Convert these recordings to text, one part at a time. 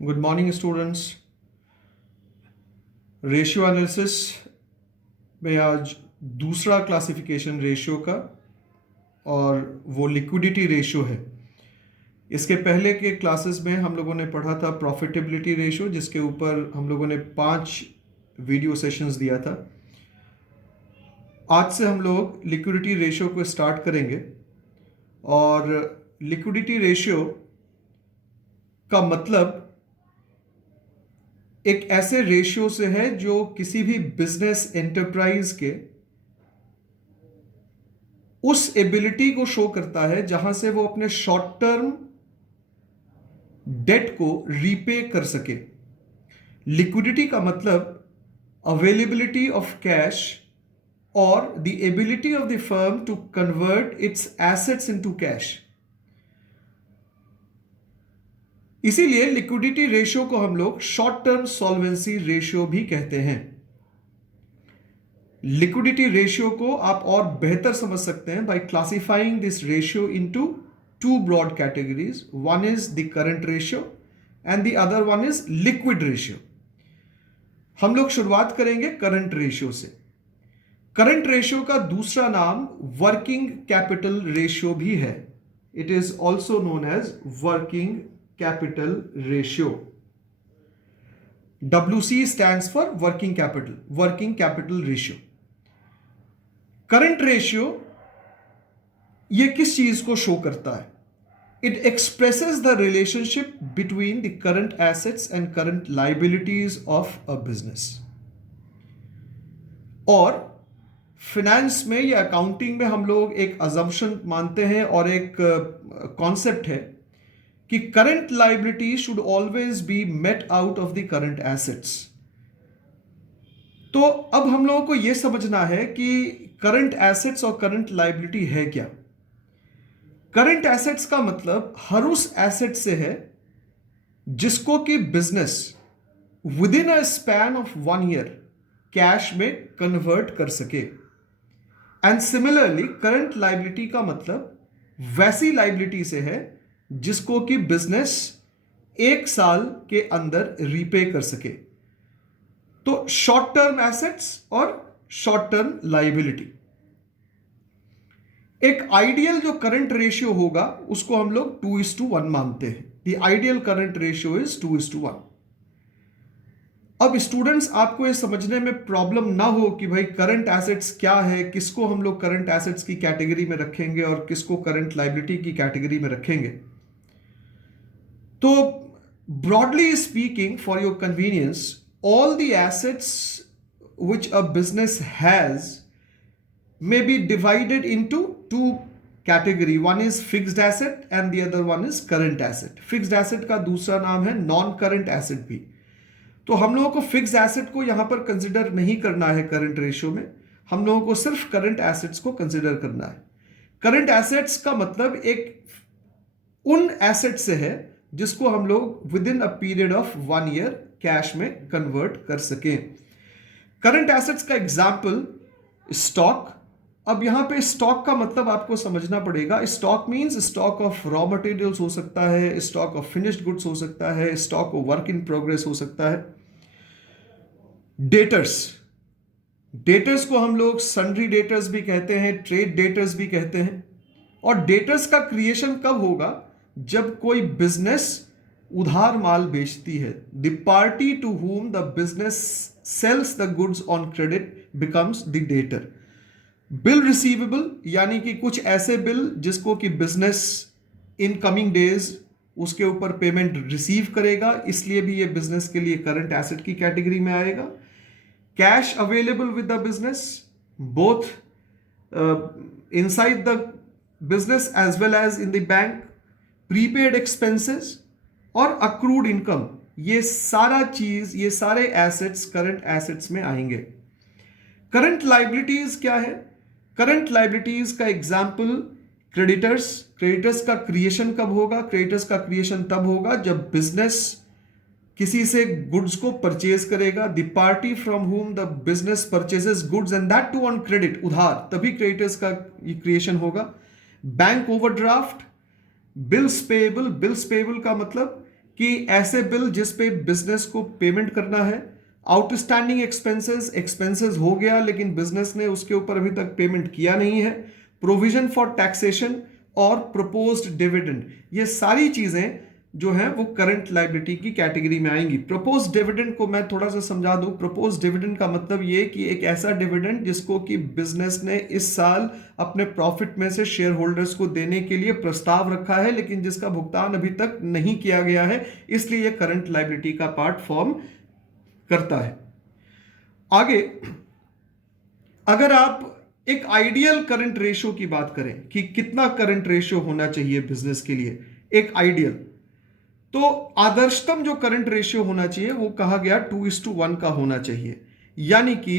Good morning students. Ratio analysis में आज दूसरा क्लासिफिकेशन रेशियो का और वो लिक्विडिटी रेशियो है। इसके पहले के क्लासेस में हम लोगों ने पढ़ा था प्रॉफिटेबिलिटी रेशियो, जिसके ऊपर हम लोगों ने 5 वीडियो सेशंस दिया था। आज से हम लोग लिक्विडिटी रेशियो को स्टार्ट करेंगे और लिक्विडिटी रेशियो का मतलब एक ऐसे रेशियो से है जो किसी भी बिजनेस एंटरप्राइज के उस एबिलिटी को शो करता है जहां से वो अपने शॉर्ट टर्म डेट को रीपे कर सके। लिक्विडिटी का मतलब अवेलेबिलिटी ऑफ कैश और the ability of the firm to convert its assets into cash. इसीलिए लिक्विडिटी रेशियो को हम लोग शॉर्ट टर्म सॉल्वेंसी रेशियो भी कहते हैं। लिक्विडिटी रेशियो को आप और बेहतर समझ सकते हैं by classifying this ratio into two broad categories. One is the current ratio and the other one is liquid ratio. हम लोग शुरुआत करेंगे करंट रेशियो से। करंट रेशियो का दूसरा नाम वर्किंग कैपिटल रेशियो भी है। It is also known as working capital ratio. WC stands for working capital ratio. Current ratio ये किस चीज को शो करता है? It expresses the relationship between the current assets and current liabilities of a business. और finance में या accounting में हम लोग एक अजम्पशन मानते हैं और एक कॉन्सेप्ट है कि current liability should always be met out of the current assets. तो अब हम लोगों को यह समझना है कि करंट एसेट्स और करंट लाइबिलिटी है क्या। करंट एसेट्स का मतलब हर उस एसेट से है जिसको कि business with in a span of 1 year cash में कन्वर्ट कर सके। एंड सिमिलरली करंट लाइबिलिटी का मतलब वैसी लाइबिलिटी से है जिसको कि बिजनेस 1 साल के अंदर रीपे कर सके। तो शॉर्ट टर्म एसेट्स और शॉर्ट टर्म लाइबिलिटी। एक आइडियल जो करंट रेशियो होगा उसको हम लोग 2:1 मानते हैं। The ideal current ratio is 2:1। अब स्टूडेंट्स, आपको ये समझने में प्रॉब्लम ना हो कि भाई करंट एसेट्स क्या है, किसको हम लोग करंट एसेट्स की कैटेगरी में रखेंगे और किसको करंट लाइबिलिटी की कैटेगरी में रखेंगे। तो broadly speaking, for your convenience, all the assets which a business has may be divided into two category. One is fixed asset and the other one is current asset. Fixed asset का दूसरा नाम है non current asset भी। तो हम लोगों को fix asset को यहां पर कंसिडर नहीं करना है करंट रेशियो में। हम लोगों को सिर्फ करंट एसेट्स को कंसिडर करना है। करंट एसेट्स का मतलब एक उन एसेट से है जिसको हम लोग with in a period of 1 year cash में कन्वर्ट कर सकें। करंट एसेट्स का एग्जाम्पल स्टॉक। अब यहां पे स्टॉक का मतलब आपको समझना पड़ेगा। Stock means stock of raw materials हो सकता है, स्टॉक ऑफ फिनिश्ड गुड्स हो सकता है, stock of work in progress हो सकता है। डेटर्स, डेटर्स को हम लोग सन्ड्री डेटर्स भी कहते हैं, ट्रेड डेटर्स भी कहते हैं। और डेटर्स का क्रिएशन कब होगा? जब कोई बिजनेस उधार माल बेचती है। The party to whom the business sells the goods on credit becomes the debtor. Bill receivable यानी कि कुछ ऐसे बिल जिसको कि बिजनेस इन कमिंग डेज उसके ऊपर पेमेंट रिसीव करेगा, इसलिए भी ये बिजनेस के लिए करंट एसेट की कैटेगरी में आएगा। Cash available with the business both inside the business as well as in the bank. Prepaid expenses और अक्रूड इनकम, ये सारा चीज, ये सारे एसेट्स करंट एसेट्स में आएंगे। करंट लाइबिलिटीज क्या है? करंट लाइबिलिटीज का एग्जांपल क्रेडिटर्स। क्रेडिटर्स का क्रिएशन कब होगा? क्रेडिटर्स का क्रिएशन तब होगा जब बिजनेस किसी से गुड्स को परचेज करेगा। The party from whom the business purchases goods and that too on credit, उधार, तभी क्रेडिटर्स का क्रिएशन होगा। Bank overdraft, bills payable. Bills payable का मतलब कि ऐसे बिल जिस पे बिजनेस को पेमेंट करना है, आउटस्टैंडिंग एक्सपेंसेस हो गया लेकिन बिजनेस ने उसके ऊपर अभी तक पेमेंट किया नहीं है, प्रोविजन फॉर टैक्सेशन और प्रपोज्ड डिविडेंड, ये सारी चीजें जो है वो करंट लायबिलिटी की कैटेगरी में आएंगी। प्रपोज डिविडेंड को मैं थोड़ा सा समझा दूं। प्रपोज डिविडेंड का मतलब ये कि एक ऐसा डिविडेंड जिसको कि बिजनेस ने इस साल अपने प्रॉफिट में से शेयर होल्डर्स को देने के लिए प्रस्ताव रखा है लेकिन जिसका भुगतान अभी तक नहीं किया गया है, इसलिए करंट लायबिलिटी का पार्ट फॉर्म करता है। आगे अगर आप एक आइडियल करंट रेशियो की बात करें कि कितना करंट रेशियो होना चाहिए बिजनेस के लिए, एक आइडियल, तो आदर्शतम जो करंट रेशियो होना चाहिए वो कहा गया 2:1 का होना चाहिए। यानी कि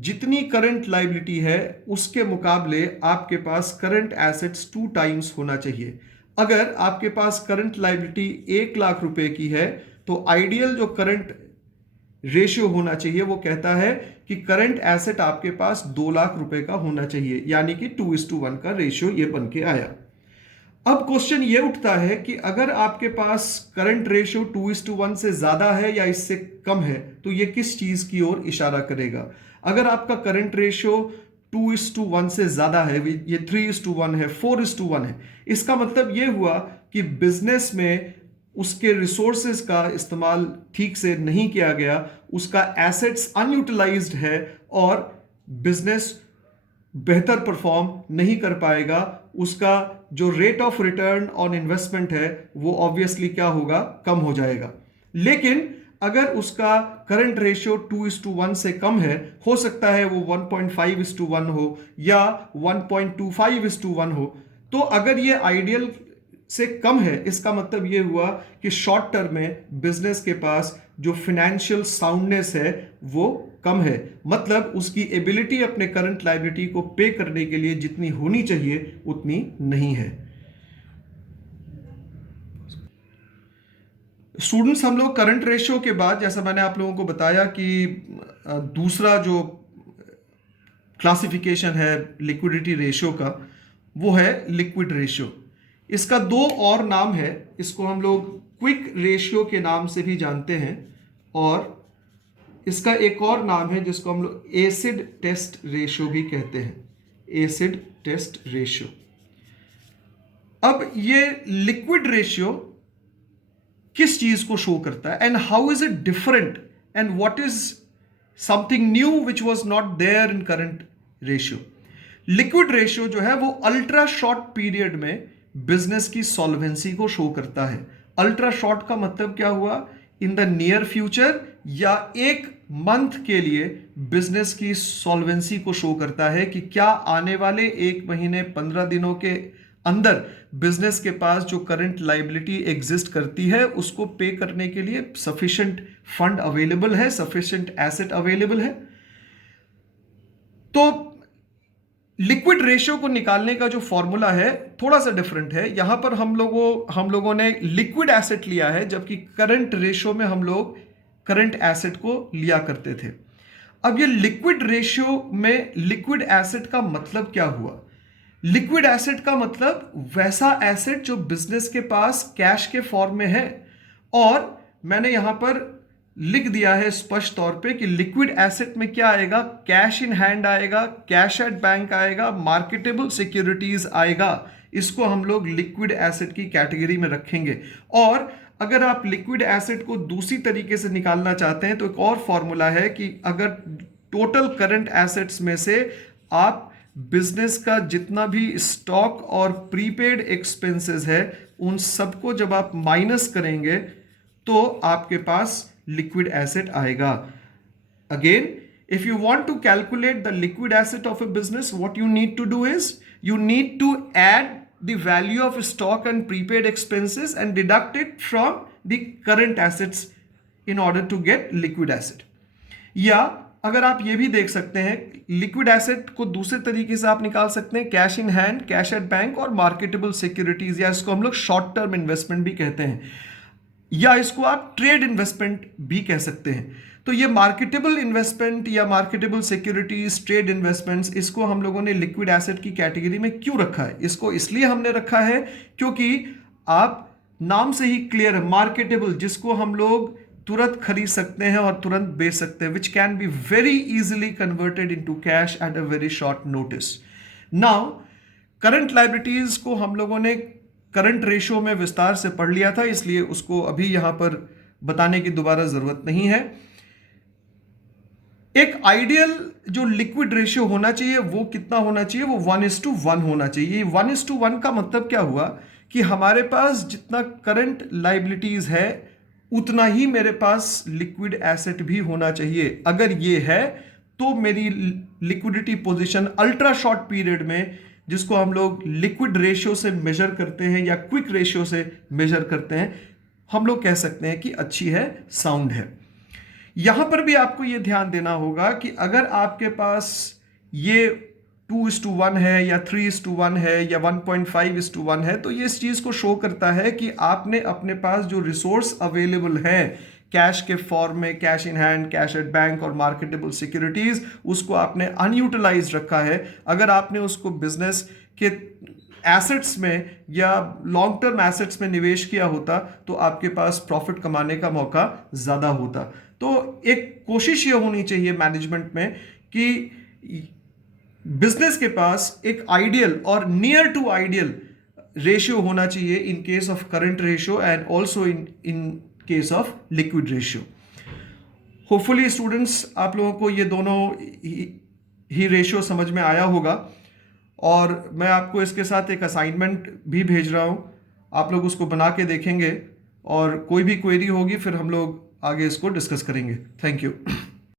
जितनी करंट लायबिलिटी है उसके मुकाबले आपके पास करंट एसेट्स 2 टाइम्स होना चाहिए। अगर आपके पास करंट लायबिलिटी 1 लाख रुपए की है तो आइडियल जो करंट रेशियो होना चाहिए वो कहता है कि करंट एसेट आपके पास 2 लाख रुपए का होना चाहिए, यानी कि 2:1 का रेशियो ये बन के आया। अब क्वेश्चन ये उठता है कि अगर आपके पास करंट रेशियो 2:1 से ज्यादा है या इससे कम है तो ये किस चीज की ओर इशारा करेगा। अगर आपका करंट रेशियो 2:1 से ज्यादा है, ये 3:1 है, 4:1 है, इसका मतलब ये हुआ कि बिजनेस में उसके रिसोर्सेज का इस्तेमाल ठीक से नहीं किया गया, उसका एसेट्स अनयूटिलाइज्ड है और बिजनेस बेहतर परफॉर्म नहीं कर पाएगा। उसका जो rate of return on investment है वो ऑब्वियसली क्या होगा, कम हो जाएगा। लेकिन अगर उसका करंट रेशियो 2:1 से कम है, हो सकता है वो 1.5:1 हो या 1.25:1 हो, तो अगर ये आइडियल से कम है इसका मतलब ये हुआ कि शॉर्ट टर्म में बिजनेस के पास जो फाइनेंशियल साउंडनेस है वो कम है, मतलब उसकी एबिलिटी अपने करंट लायबिलिटी को पे करने के लिए जितनी होनी चाहिए उतनी नहीं है। स्टूडेंट्स, हम लोग करंट रेशियो के बाद, जैसा मैंने आप लोगों को बताया कि दूसरा जो क्लासिफिकेशन है लिक्विडिटी रेशियो का वो है लिक्विड रेशियो। इसका 2 और नाम है, इसको हम लोग क्विक रेशियो के नाम से भी जानते हैं और इसका एक और नाम है जिसको हम लोग एसिड टेस्ट रेशियो भी कहते हैं, एसिड टेस्ट रेशियो। अब ये लिक्विड रेशियो किस चीज को शो करता है and how is it different and what is something new which was not there in current ratio. Liquid ratio जो है वो अल्ट्रा शॉर्ट पीरियड में बिजनेस की सॉल्वेंसी को शो करता है। अल्ट्रा शॉर्ट का मतलब क्या हुआ, इन द नियर फ्यूचर या एक मंथ के लिए बिजनेस की सॉल्वेंसी को शो करता है कि क्या आने वाले 1 महीने 15 दिनों के अंदर बिजनेस के पास जो करंट लायबिलिटी एग्जिस्ट करती है उसको पे करने के लिए सफिशिएंट फंड अवेलेबल है, सफिशिएंट एसेट अवेलेबल है। तो लिक्विड रेशियो को निकालने का जो फॉर्मूला है थोड़ा सा डिफरेंट है। यहां पर हम लोगों ने लिक्विड एसेट लिया है, जबकि करंट रेशियो में हम लोग करंट एसेट को लिया करते थे। अब ये लिक्विड रेशियो में लिक्विड एसेट का मतलब क्या हुआ। लिक्विड एसेट का मतलब वैसा एसेट जो बिजनेस के पास कैश के फॉर्म में है, और मैंने यहां पर लिख दिया है स्पष्ट तौर पे कि लिक्विड एसेट में क्या आएगा, कैश इन हैंड आएगा, कैश एट बैंक आएगा, मार्केटेबल सिक्योरिटीज आएगा। इसको हम लोग लिक्विड एसेट की कैटेगरी में रखेंगे। और अगर आप लिक्विड एसेट को दूसरी तरीके से निकालना चाहते हैं तो एक और फॉर्मूला है कि अगर टोटल करंट एसेट्स में से आप बिजनेस का जितना भी स्टॉक और प्रीपेड एक्सपेंसेस है उन सबको जब आप माइनस करेंगे तो आपके पास लिक्विड एसेट आएगा। Again, if you want to calculate the liquid asset of a business, what you need to do is you need to add the value of stock and prepaid expenses and deduct it from the current assets in order to get liquid asset। या अगर आप ये भी देख सकते हैं, liquid asset को दूसरे तरीके से आप निकाल सकते हैं, cash in hand, cash at bank और मार्केटेबल सिक्योरिटीज, या इसको हम लोग शॉर्ट टर्म इन्वेस्टमेंट भी कहते हैं, या इसको आप ट्रेड इन्वेस्टमेंट भी कह सकते हैं। तो ये मार्केटेबल इन्वेस्टमेंट या मार्केटेबल सिक्योरिटीज, ट्रेड इन्वेस्टमेंट्स, इसको हम लोगों ने लिक्विड एसेट की कैटेगरी में क्यों रखा है। इसको इसलिए हमने रखा है क्योंकि आप नाम से ही क्लियर है, मार्केटेबल, जिसको हम लोग तुरंत खरीद सकते हैं और तुरंत बेच सकते हैं, which can be very easily converted into cash at a very short notice. Now current liabilities को हम लोगों ने करंट रेशियो में विस्तार से पढ़ लिया था, इसलिए उसको अभी यहां पर बताने की दोबारा जरूरत नहीं है। एक आइडियल जो लिक्विड रेशियो होना चाहिए वो कितना होना चाहिए, वो 1:1 होना चाहिए। 1:1 का मतलब क्या हुआ कि हमारे पास जितना करंट लायबिलिटीज है उतना ही मेरे पास लिक्विड एसेट भी होना चाहिए। अगर ये है तो मेरी liquidity position ultra short period में, जिसको हम लोग लिक्विड रेशियो से मेजर करते हैं या क्विक रेशियो से मेजर करते हैं, हम लोग कह सकते हैं कि अच्छी है, साउंड है। यहां पर भी आपको यह ध्यान देना होगा कि अगर आपके पास ये 2:1 है या 3:1 है या 1.5:1 है, तो ये इस चीज को शो करता है कि आपने अपने पास जो रिसोर्स अवेलेबल है कैश के फॉर्म में, cash in hand, cash at bank और मार्केटेबल सिक्योरिटीज, उसको आपने अनयूटिलाइज रखा है। अगर आपने उसको बिजनेस के एसेट्स में या लॉन्ग टर्म एसेट्स में निवेश किया होता तो आपके पास प्रॉफिट कमाने का मौका ज्यादा होता। तो एक कोशिश ये होनी चाहिए मैनेजमेंट में कि बिजनेस के पास एक आइडियल और नियर टू आइडियल रेशियो होना चाहिए in case of current ratio and also in case of liquid ratio. Hopefully students, आप लोगों को ये दोनों ही रेशियो समझ में आया होगा, और मैं आपको इसके साथ एक असाइनमेंट भी भेज रहा हूं, आप लोग उसको बना के देखेंगे और कोई भी क्वेरी होगी फिर हम लोग आगे इसको डिस्कस करेंगे। Thank you.